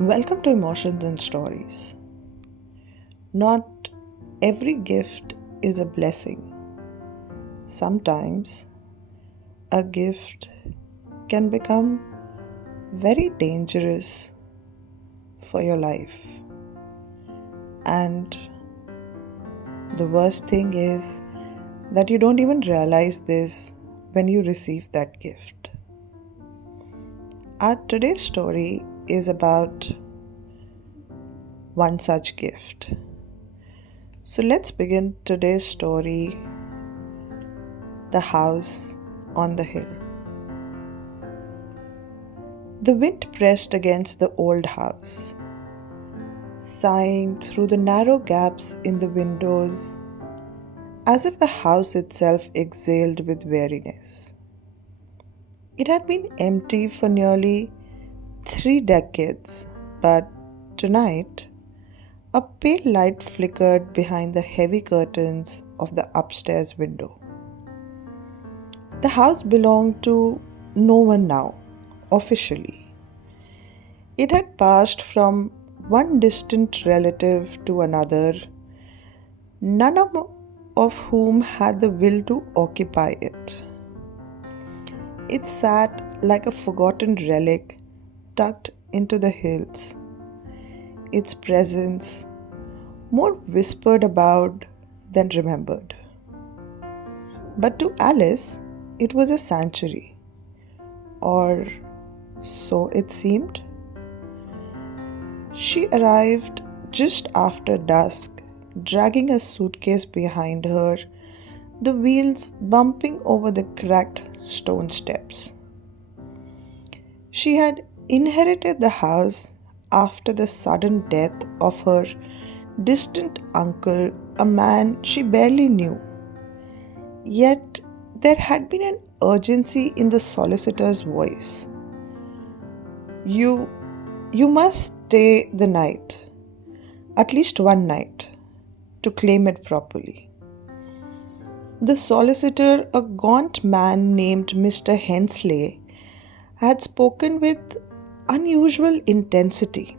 Welcome to Emotions and Stories. Not every gift is a blessing. Sometimes a gift can become very dangerous for your life. And the worst thing is that you don't even realize this when you receive that gift. Our today's story is about one such gift. So let's begin today's story, The House on the Hill. The wind pressed against the old house, sighing through the narrow gaps in the windows as if the house itself exhaled with weariness. It had been empty for nearly 3 decades, but tonight a pale light flickered behind the heavy curtains of the upstairs window. The house belonged to no one now, officially. It had passed from one distant relative to another, none of whom had the will to occupy it. It sat like a forgotten relic tucked into the hills, its presence more whispered about than remembered. But to Alice, it was a sanctuary, or so it seemed. She arrived just after dusk, dragging a suitcase behind her, the wheels bumping over the cracked stone steps. She had inherited the house after the sudden death of her distant uncle, a man she barely knew. Yet there had been an urgency in the solicitor's voice. You must stay the night, at least one night, to claim it properly. The solicitor, a gaunt man named Mr. Hensley, had spoken with unusual intensity,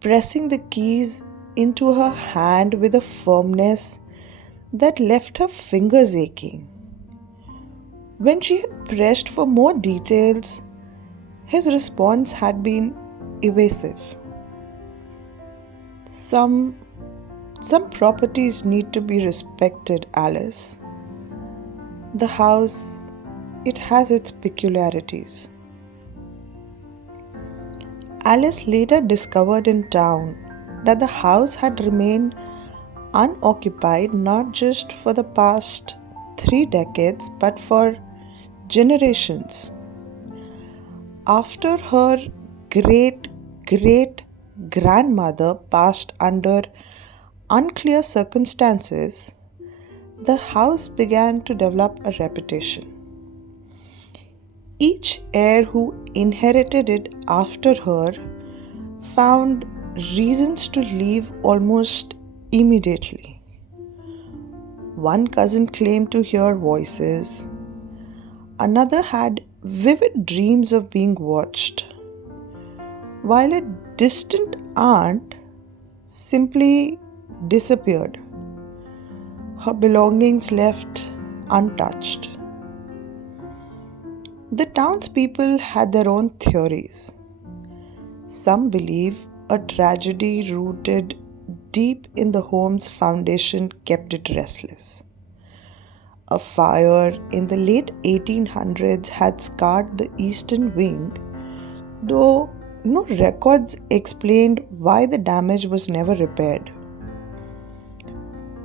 pressing the keys into her hand with a firmness that left her fingers aching. When she had pressed for more details, his response had been evasive. Some properties need to be respected, Alice. The house, it has its peculiarities. Alice later discovered in town that the house had remained unoccupied not just for the past 3 decades but for generations. After her great grandmother passed under unclear circumstances, the house began to develop a reputation. Each heir who inherited it after her found reasons to leave almost immediately. One cousin claimed to hear voices, another had vivid dreams of being watched, while a distant aunt simply disappeared, her belongings left untouched. The townspeople had their own theories. Some believe a tragedy rooted deep in the home's foundation kept it restless. A fire in the late 1800s had scarred the eastern wing, though no records explained why the damage was never repaired.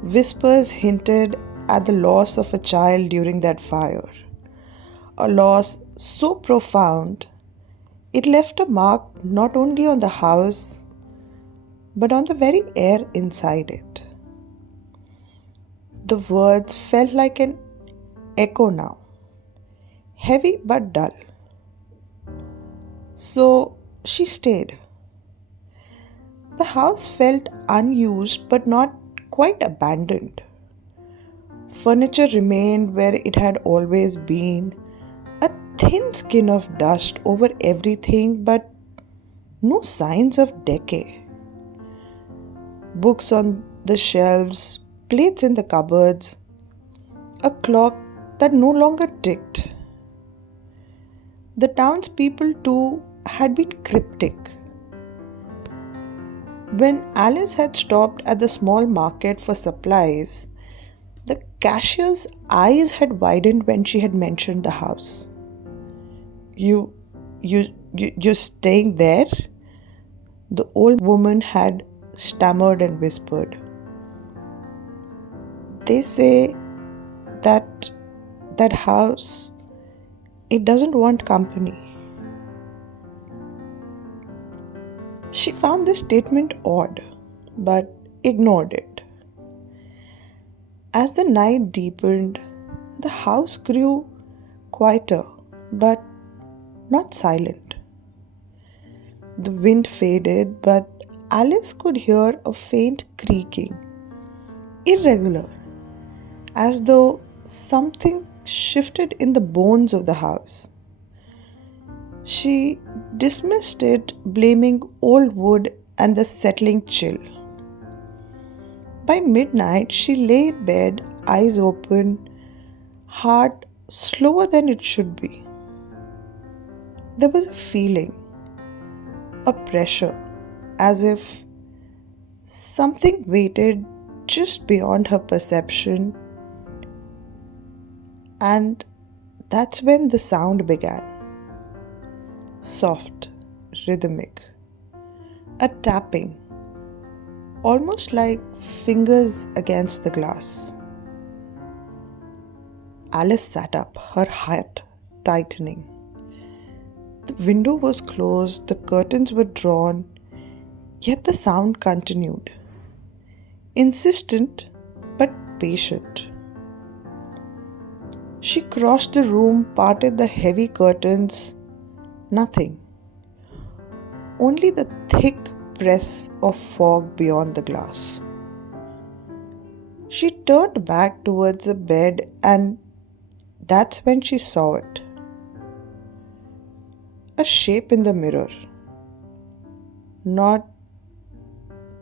Whispers hinted at the loss of a child during that fire, a loss so profound it left a mark not only on the house but on the very air inside it. The words felt like an echo now, heavy but dull. So she stayed. The house felt unused but not quite abandoned. Furniture remained where it had always been, a thin skin of dust over everything but No signs of decay. Books on the shelves, plates in the cupboards, a clock that no longer ticked. The townspeople too had been cryptic. When Alice had stopped at the small market for supplies, the cashier's eyes had widened when she had mentioned the house. You, you're staying there? The old woman had stammered and whispered. They say that house, it doesn't want company. She found this statement odd, but ignored it. As the night deepened, the house grew quieter, but not silent. The wind faded, but Alice could hear a faint creaking, irregular, as though something shifted in the bones of the house. She dismissed it, blaming old wood and the settling chill. By midnight, she lay in bed, eyes open, heart slower than it should be. There was a feeling, a pressure, as if something waited just beyond her perception, and that's when the sound began. Soft, rhythmic, a tapping, almost like fingers against the glass. Alice sat up, her heart tightening. The window was closed, the curtains were drawn, yet the sound continued. Insistent but patient. She crossed the room, parted the heavy curtains. Nothing. Only the thick press of fog beyond the glass. She turned back towards the bed, and that's when she saw it. A shape in the mirror. Not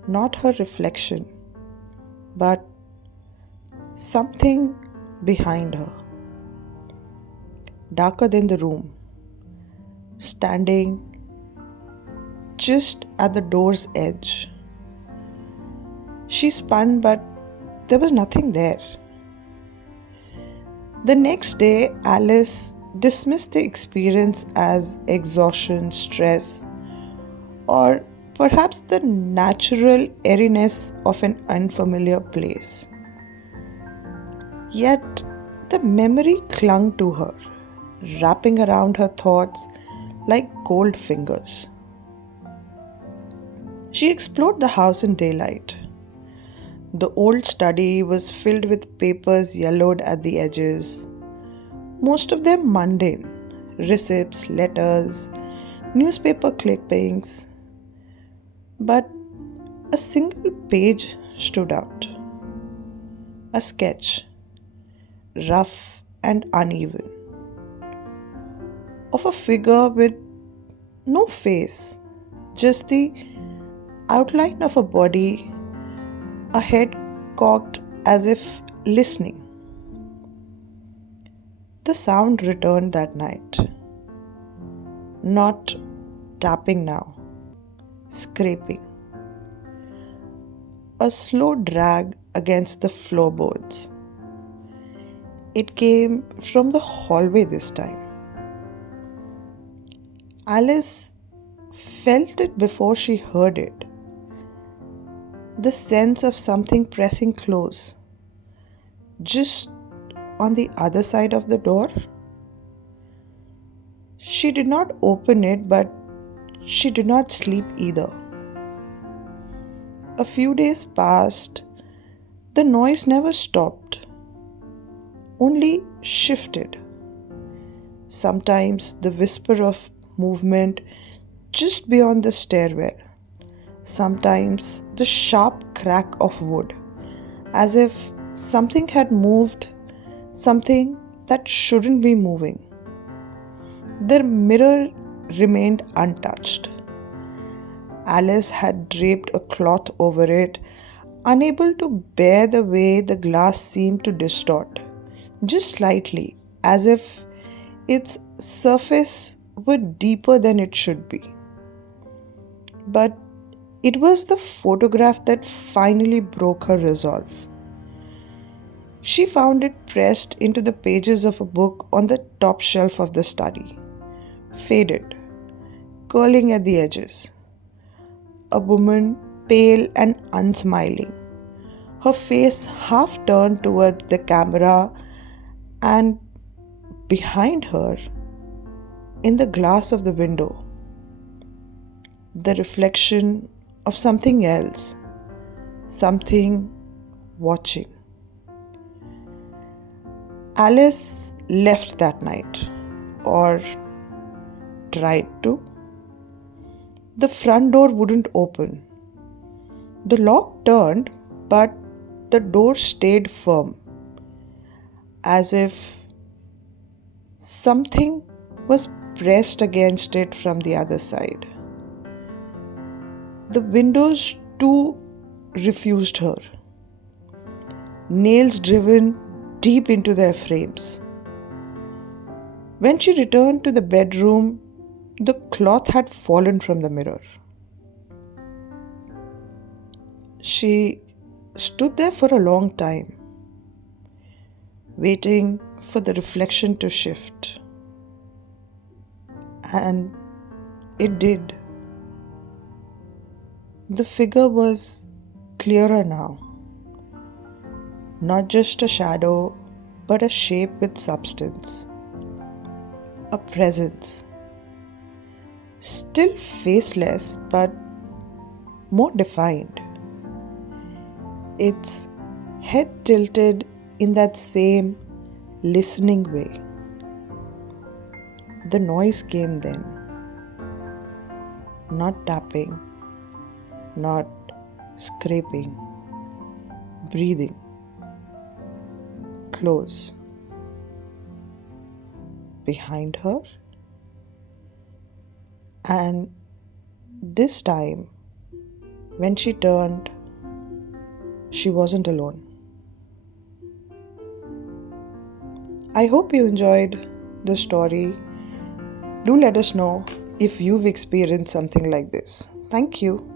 her reflection, but something behind her. Darker than the room. Standing just at the door's edge. She spun, but there was nothing there. The next day, Alice dismissed the experience as exhaustion, stress, or perhaps the natural airiness of an unfamiliar place. Yet, the memory clung to her, wrapping around her thoughts like cold fingers. She explored the house in daylight. The old study was filled with papers yellowed at the edges, most of them mundane, receipts, letters, newspaper clippings. But a single page stood out. A sketch, rough and uneven, of a figure with no face, just the outline of a body, a head cocked as if listening. The sound returned that night. Not tapping now, scraping. A slow drag against the floorboards. It came from the hallway this time. Alice felt it before she heard it. The sense of something pressing close, just on the other side of the door. She did not open it, but she did not sleep either. A few days passed. The noise never stopped, only shifted. Sometimes the whisper of movement just beyond the stairwell. Sometimes the sharp crack of wood, as if something had moved, something that shouldn't be moving. The mirror remained untouched. Alice had draped a cloth over it, unable to bear the way the glass seemed to distort, just slightly, as if its surface were deeper than it should be. But it was the photograph that finally broke her resolve. She found it pressed into the pages of a book on the top shelf of the study, faded, curling at the edges. A woman, pale and unsmiling, her face half turned towards the camera, and behind her, in the glass of the window, the reflection of something else, something watching. Alice left that night, or tried to. The front door wouldn't open. The lock turned, but the door stayed firm, as if something was pressed against it from the other side. The windows too refused her, nails driven deep into their frames. When she returned to the bedroom, the cloth had fallen from the mirror. She stood there for a long time, waiting for the reflection to shift. And it did. The figure was clearer now. Not just a shadow, but a shape with substance. A presence. Still faceless, but more defined. Its head tilted in that same listening way. The noise came then. Not tapping, not scraping, breathing. Close. Behind her. And this time, when she turned, she wasn't alone. I hope you enjoyed the story. Do let us know if you've experienced something like this. Thank you.